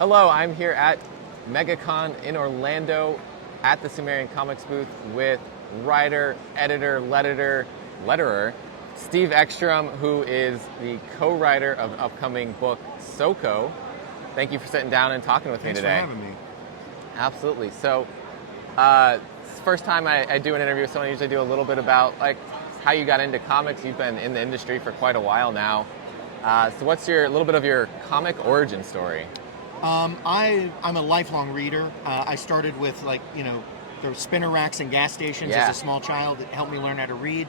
Hello, I'm here at MegaCon in Orlando at the Sumerian Comics booth with writer, editor, letterer Steve Ekstrom, who is the co-writer of an upcoming book, Soko. Thank you for sitting down and talking with me today. Thanks for having me. Absolutely. So, it's the first time I do an interview with someone. I usually do a little bit about how you got into comics. You've been in the industry for quite a while now. So what's a little bit of your comic origin story? I'm a lifelong reader. I started with there were spinner racks and gas stations Yeah. as a small child that helped me learn how to read.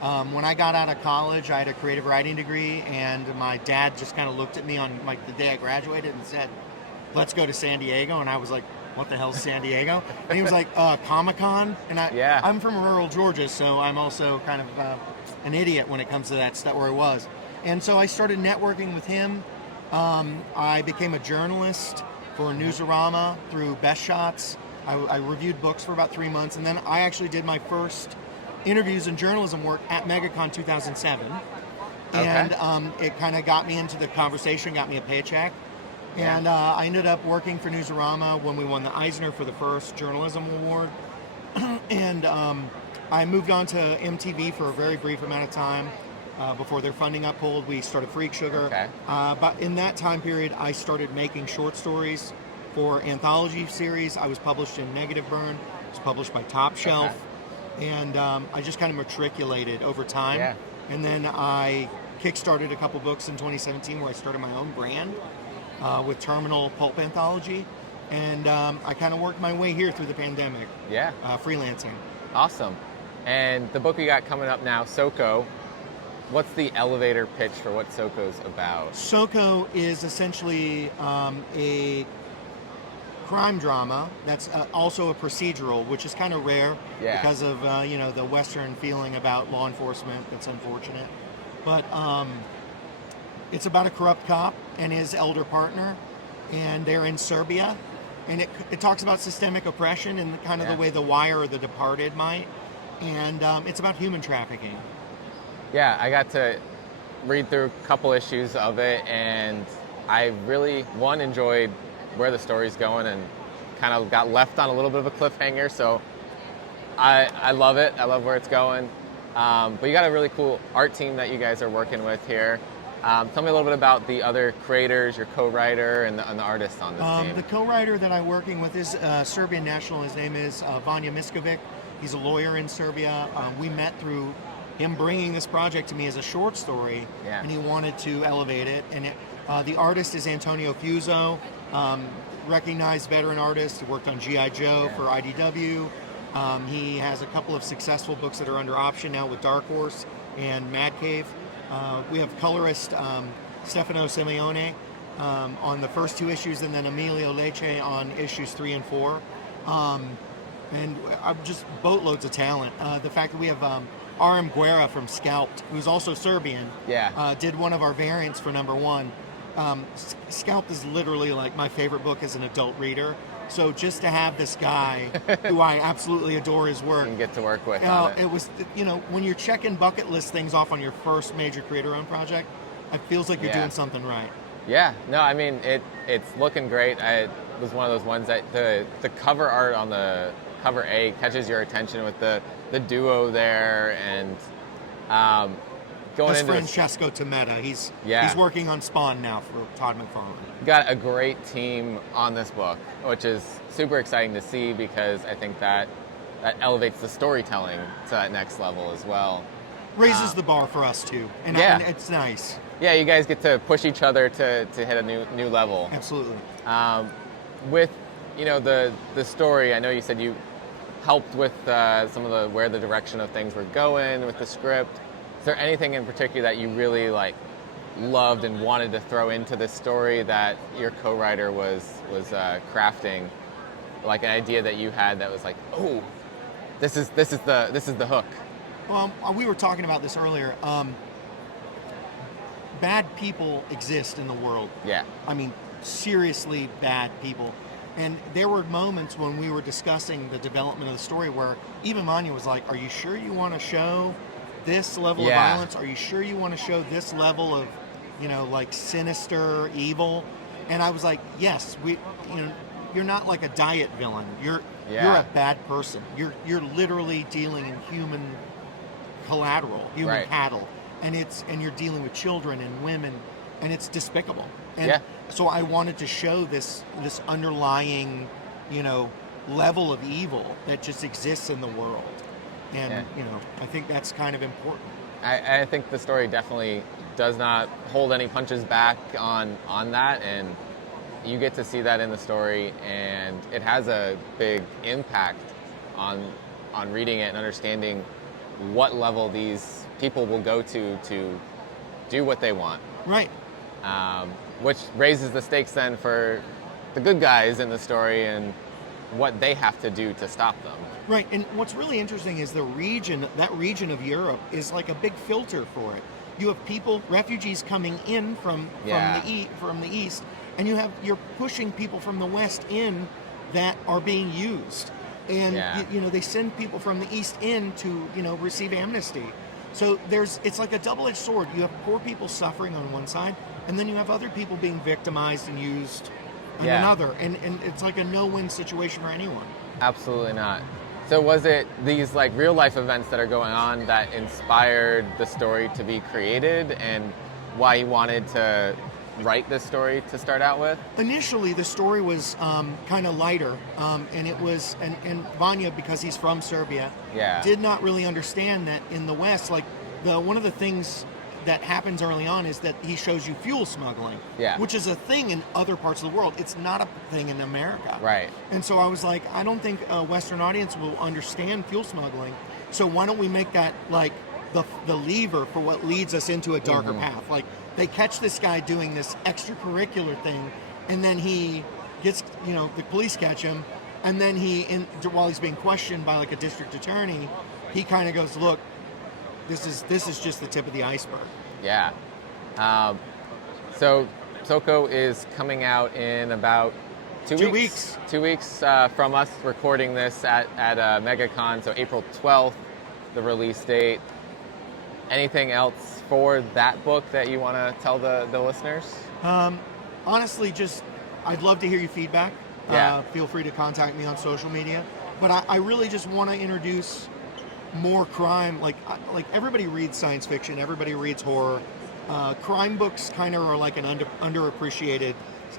When I got out of college, I had a creative writing degree, and my dad just kind of looked at me on the day I graduated and said, "Let's go to San Diego." And I was like, "What the hell's San Diego?" And he was like, "Comic-Con." And Yeah. I'm from rural Georgia, so I'm also kind of an idiot when it comes to that stuff where I was. And so I started networking with him. I became a journalist for Newsarama through Best Shots. I reviewed books for about 3 months, and then I actually did my first interviews and journalism work at MegaCon 2007. Okay. And it kind of got me into the conversation, got me a paycheck. Yeah. And I ended up working for Newsarama when we won the Eisner for the first journalism award. And I moved on to MTV for a very brief amount of time. Before their funding got pulled, we started Freak Sugar. Okay. But in that time period, I started making short stories for anthology series. I was published in Negative Burn. I was published by Top Shelf. Okay. And I just kind of matriculated over time. Yeah. And then I kickstarted a couple books in 2017 where I started my own brand with Terminal Pulp Anthology. And I kind of worked my way here through the pandemic, Yeah. freelancing. Awesome. And the book we got coming up now, Soko. What's the elevator pitch for what Soko's about? Soko is essentially a crime drama that's also a procedural, which is kind of rare Yeah. because of the Western feeling about law enforcement. That's unfortunate, but it's about a corrupt cop and his elder partner, and they're in Serbia, and it talks about systemic oppression and kind of Yeah. the way The Wire or The Departed might, and it's about human trafficking. Yeah, I got to read through a couple issues of it, and I really, enjoyed where the story's going and kind of got left on a little bit of a cliffhanger, so I love it. I love where it's going. But you got a really cool art team that you guys are working with here. Tell me a little bit about the other creators, your co-writer, and the artists on this team. The co-writer that I'm working with is Serbian national. His name is Vanja Miskovic. He's a lawyer in Serbia. We met through him bringing this project to me as a short story, Yeah. and he wanted to elevate it. And the artist is Antonio Fuso, recognized veteran artist. He worked on G.I. Joe Yeah. for IDW. He has a couple of successful books that are under option now with Dark Horse and Mad Cave. We have colorist Stefano Simeone on the first two issues, and then Emilio Lecce on issues 3 and 4. And just boatloads of talent. The fact that we have Aram Guerra from Scalped, who's also Serbian, Yeah. did one of our variants for #1. Scalped is literally like my favorite book as an adult reader. So just to have this guy, who I absolutely adore his work, And get to work with on it. it was, when you're checking bucket list things off on your first major creator-owned project, it feels like you're Yeah. doing something right. Yeah, no, I mean, it's looking great. It was one of those ones that the cover art on the cover A catches your attention with the duo there, and going That's into it, Francesco Tometa. He's Yeah. working on Spawn now for Todd McFarlane. got a great team on this book, which is super exciting to see because I think that elevates the storytelling to that next level as well. Raises the bar for us too, and Yeah. and it's nice. Yeah, you guys get to push each other to hit a new level. Absolutely. With the story, I know you said you helped with some of where the direction of things were going with the script. Is there anything in particular that you really loved and wanted to throw into this story that your co-writer was crafting, like an idea that you had that was like, oh, this is the hook? Well, we were talking about this earlier. Bad people exist in the world. Yeah. I mean, seriously bad people. And there were moments when we were discussing the development of the story where even Manya was like, "Are you sure you want to show this level of Yeah. violence? Are you sure you want to show this level of, sinister evil?" And I was like, yes, you're not like a diet villain. You're Yeah. a bad person. You're literally dealing in human collateral, human Right. cattle, and you're dealing with children and women, and it's despicable. And Yeah. so I wanted to show this underlying, level of evil that just exists in the world. And I think that's kind of important. I think the story definitely does not hold any punches back on that, and you get to see that in the story, and it has a big impact on reading it and understanding what level these people will go to do what they want. Right. Which raises the stakes then for the good guys in the story and what they have to do to stop them. Right, and what's really interesting is that region of Europe is like a big filter for it. You have refugees coming in from the east, and you're pushing people from the west in that are being used, and they send people from the east in to receive amnesty. So it's like a double-edged sword. You have poor people suffering on one side, and then you have other people being victimized and used on another, and it's like a no-win situation for anyone. Absolutely not. So was it these like real life events that are going on that inspired the story to be created, and why you wanted to write this story to start out with? Initially, the story was kind of lighter, and it was, and Vanya, because he's from Serbia, did not really understand that in the West, like one of the things that happens early on is that he shows you fuel smuggling, which is a thing in other parts of the world. It's not a thing in America. Right. And so I was like, I don't think a Western audience will understand fuel smuggling, so why don't we make that like the lever for what leads us into a darker path? Like, they catch this guy doing this extracurricular thing, and then he gets, the police catch him, and then while he's being questioned by like a district attorney, he kind of goes, look, this is just the tip of the iceberg. Yeah. So Soko is coming out in about 2 weeks. 2 weeks from us recording this at MegaCon, so April 12th, the release date. Anything else for that book that you want to tell the listeners? Honestly, I'd love to hear your feedback. Feel free to contact me on social media. But I really just want to introduce more crime. Like everybody reads science fiction, everybody reads horror. Crime books kind of are like an underappreciated,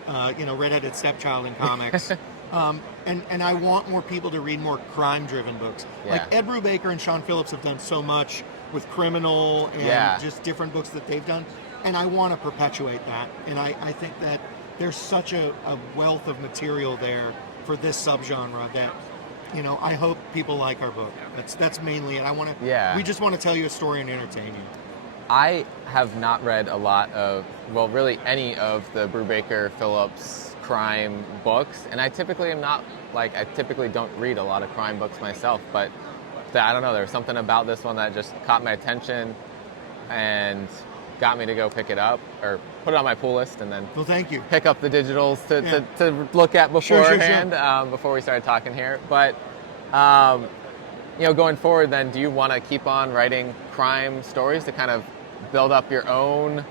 redheaded stepchild in comics. And I want more people to read more crime-driven books. Like Ed Brubaker and Sean Phillips have done so much with Criminal and just different books that they've done, and I want to perpetuate that. And I think that there's such a wealth of material there for this subgenre that, I hope people like our book. That's mainly it. We just want to tell you a story and entertain you. I have not read a lot of, really any of the Brubaker Phillips crime books, and I typically don't read a lot of crime books myself, but I don't know, there was something about this one that just caught my attention and got me to go pick it up or put it on my pull list, and then thank you. Pick up the digitals to look at beforehand. Sure. Before we started talking here. But going forward, then, do you want to keep on writing crime stories to kind of build up your own?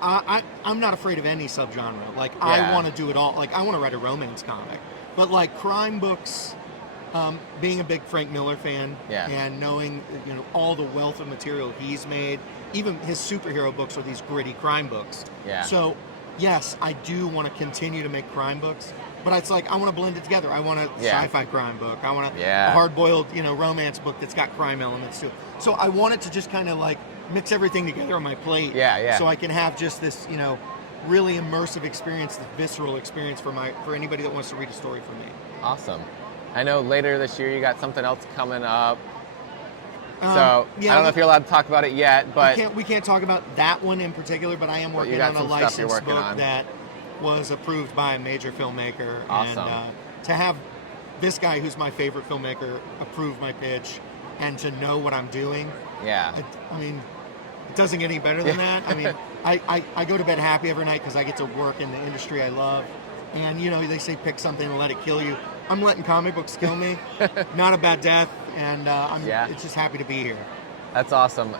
I'm not afraid of any subgenre. Like, I want to do it all. Like, I want to write a romance comic, but like crime books. Being a big Frank Miller fan and knowing all the wealth of material he's made, even his superhero books are these gritty crime books. Yeah. So yes, I do want to continue to make crime books, but it's like I want to blend it together. I want a sci-fi crime book. I want a hard-boiled romance book that's got crime elements to it. So I want it to just kind of like mix everything together on my plate. So I can have just this really immersive experience, this visceral experience for anybody that wants to read a story from me. Awesome. I know later this year you got something else coming up. I don't know if you're allowed to talk about it yet, but we can't talk about that one in particular. But I am working on a licensed book that was approved by a major filmmaker. Awesome. And to have this guy, who's my favorite filmmaker, approve my pitch, and to know what I'm doing. I mean, it doesn't get any better than that. I mean, I go to bed happy every night because I get to work in the industry I love. And they say pick something and let it kill you. I'm letting comic books kill me. Not a bad death, and I'm just happy to be here. That's awesome.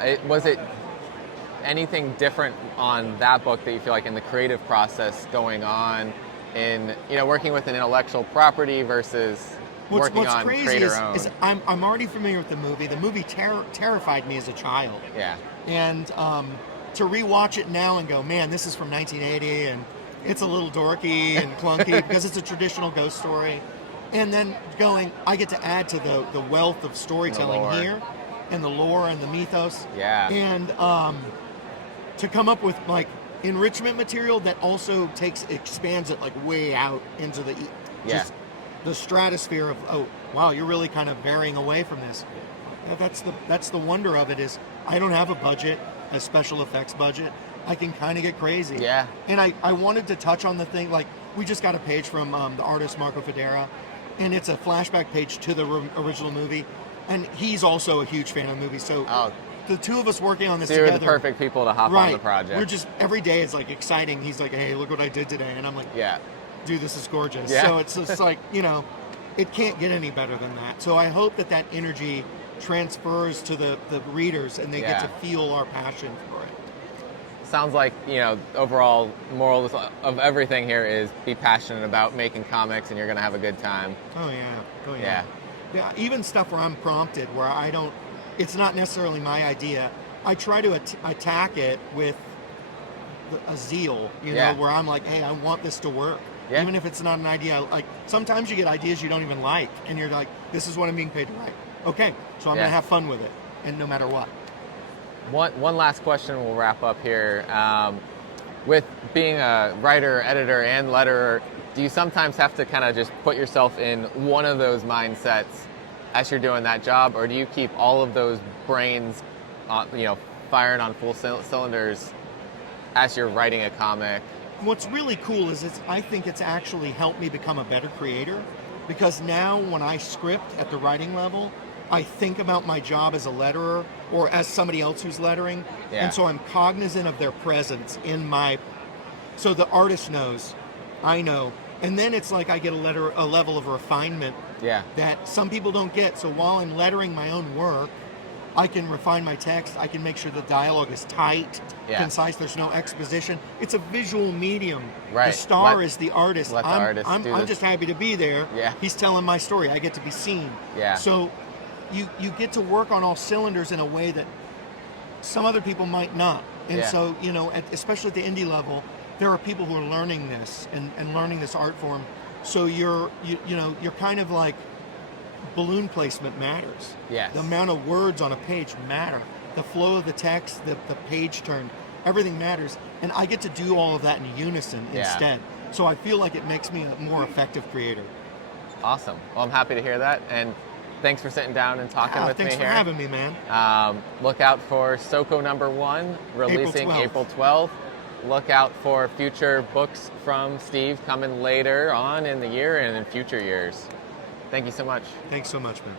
anything different on that book that you feel like in the creative process going on in, working with an intellectual property versus working What's on crazy creator-owned? is I'm already familiar with the movie. The movie terrified me as a child. Yeah. And to rewatch it now and go, man, this is from 1980 and it's a little dorky and clunky because it's a traditional ghost story. And then going, I get to add to the wealth of storytelling here and the lore and the mythos. Yeah. And to come up with like enrichment material that also expands it like way out into the just the stratosphere of, oh wow, you're really kind of varying away from this. That's the wonder of it is I don't have a budget, a special effects budget. I can kind of get crazy. Yeah. And I wanted to touch on the thing, like we just got a page from the artist Marco Federa, and it's a flashback page to the original movie, and he's also a huge fan of the movie. So the two of us working on this so you're together. the perfect people to hop on the project. We're just, every day is like exciting. He's like, hey, look what I did today. And I'm like, yeah, dude, this is gorgeous. Yeah. So it's just like, it can't get any better than that. So I hope that energy transfers to the readers and they get to feel our passion for it. Sounds like, overall moral of everything here is be passionate about making comics and you're going to have a good time. Oh yeah. Yeah, even stuff where I'm prompted, where it's not necessarily my idea. I try to attack it with a zeal, where I'm like, hey, I want this to work. Yeah. Even if it's not an idea, like sometimes you get ideas you don't even like, and you're like, this is what I'm being paid to write. Okay, so I'm gonna have fun with it, and no matter what. One last question, we'll wrap up here. With being a writer, editor, and letterer, do you sometimes have to kind of just put yourself in one of those mindsets as you're doing that job, or do you keep all of those brains, firing on full cylinders as you're writing a comic? What's really cool is I think it's actually helped me become a better creator, because now when I script at the writing level, I think about my job as a letterer or as somebody else who's lettering, and so I'm cognizant of their presence so the artist knows, I know, and then it's like I get a level of refinement that some people don't get. So while I'm lettering my own work, I can refine my text. I can make sure the dialogue is tight, concise. There's no exposition. It's a visual medium. Right. The star is the artist. I'm just happy to be there. Yeah. He's telling my story. I get to be seen. Yeah. So you get to work on all cylinders in a way that some other people might not. And so, especially at the indie level, there are people who are learning this and learning this art form. So you're kind of like, balloon placement matters. Yes. The amount of words on a page matter. The flow of the text, the page turn, everything matters. And I get to do all of that in unison instead. So I feel like it makes me a more effective creator. Awesome. Well, I'm happy to hear that. And thanks for sitting down and talking with me here. Thanks for having me, man. Look out for Soko #1, releasing April 12th. Look out for future books from Steve coming later on in the year and in future years. Thank you so much. Thanks so much, man.